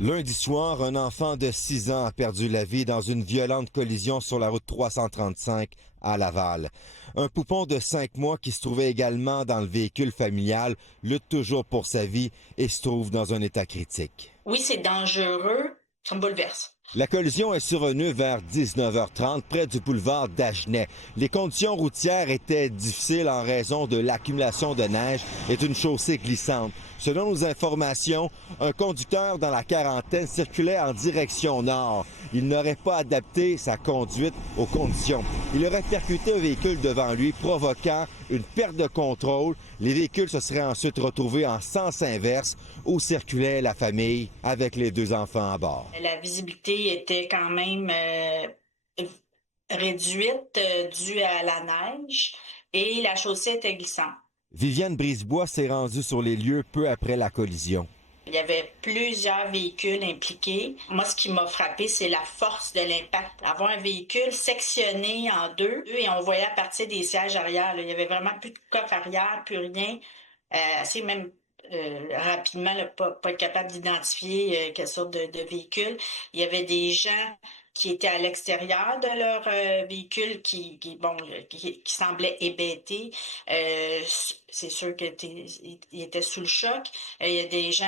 Lundi soir, un enfant de 6 ans a perdu la vie dans une violente collision sur la route 335 à Laval. Un poupon de 5 mois qui se trouvait également dans le véhicule familial lutte toujours pour sa vie et se trouve dans un état critique. Oui, c'est dangereux, ça me bouleverse. La collision est survenue vers 19h30 près du boulevard d'Agenais. Les conditions routières étaient difficiles en raison de l'accumulation de neige et d'une chaussée glissante. Selon nos informations, un conducteur dans la quarantaine circulait en direction nord. Il n'aurait pas adapté sa conduite aux conditions. Il aurait percuté un véhicule devant lui, provoquant une perte de contrôle. Les véhicules se seraient ensuite retrouvés en sens inverse où circulait la famille avec les 2 enfants à bord. La visibilité était quand même réduite due à la neige et la chaussée était glissante. Viviane Brisebois s'est rendue sur les lieux peu après la collision. Il y avait plusieurs véhicules impliqués. Moi, ce qui m'a frappé, c'est la force de l'impact. Avoir un véhicule sectionné en deux et on voyait à partir des sièges arrière. Là, il y avait vraiment plus de coffre arrière, plus rien. C'est même rapidement, là, pas être capable d'identifier quelle sorte de véhicule. Il y avait des gens qui étaient à l'extérieur de leur véhicule qui semblaient hébétés. C'est sûr qu'ils étaient sous le choc. Il y a des gens,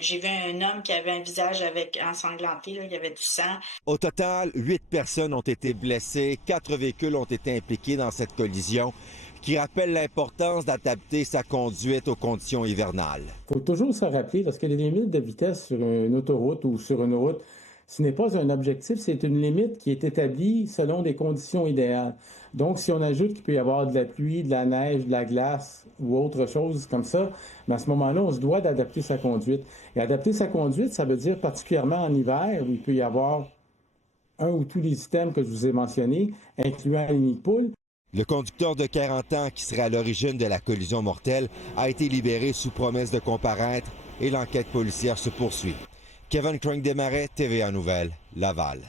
j'ai vu un homme qui avait un visage ensanglanté, là, il y avait du sang. Au total, 8 personnes ont été blessées, 4 véhicules ont été impliqués dans cette collision qui rappelle l'importance d'adapter sa conduite aux conditions hivernales. Il faut toujours se rappeler, parce que les limites de vitesse sur une autoroute ou sur une route, ce n'est pas un objectif, c'est une limite qui est établie selon des conditions idéales. Donc, si on ajoute qu'il peut y avoir de la pluie, de la neige, de la glace ou autre chose comme ça, à ce moment-là, on se doit d'adapter sa conduite. Et adapter sa conduite, ça veut dire particulièrement en hiver, où il peut y avoir un ou tous les systèmes que je vous ai mentionnés, incluant les nids de poules. Le conducteur de 40 ans qui serait à l'origine de la collision mortelle a été libéré sous promesse de comparaître et l'enquête policière se poursuit. Kevin Crank Desmarais, TVA Nouvelles, Laval.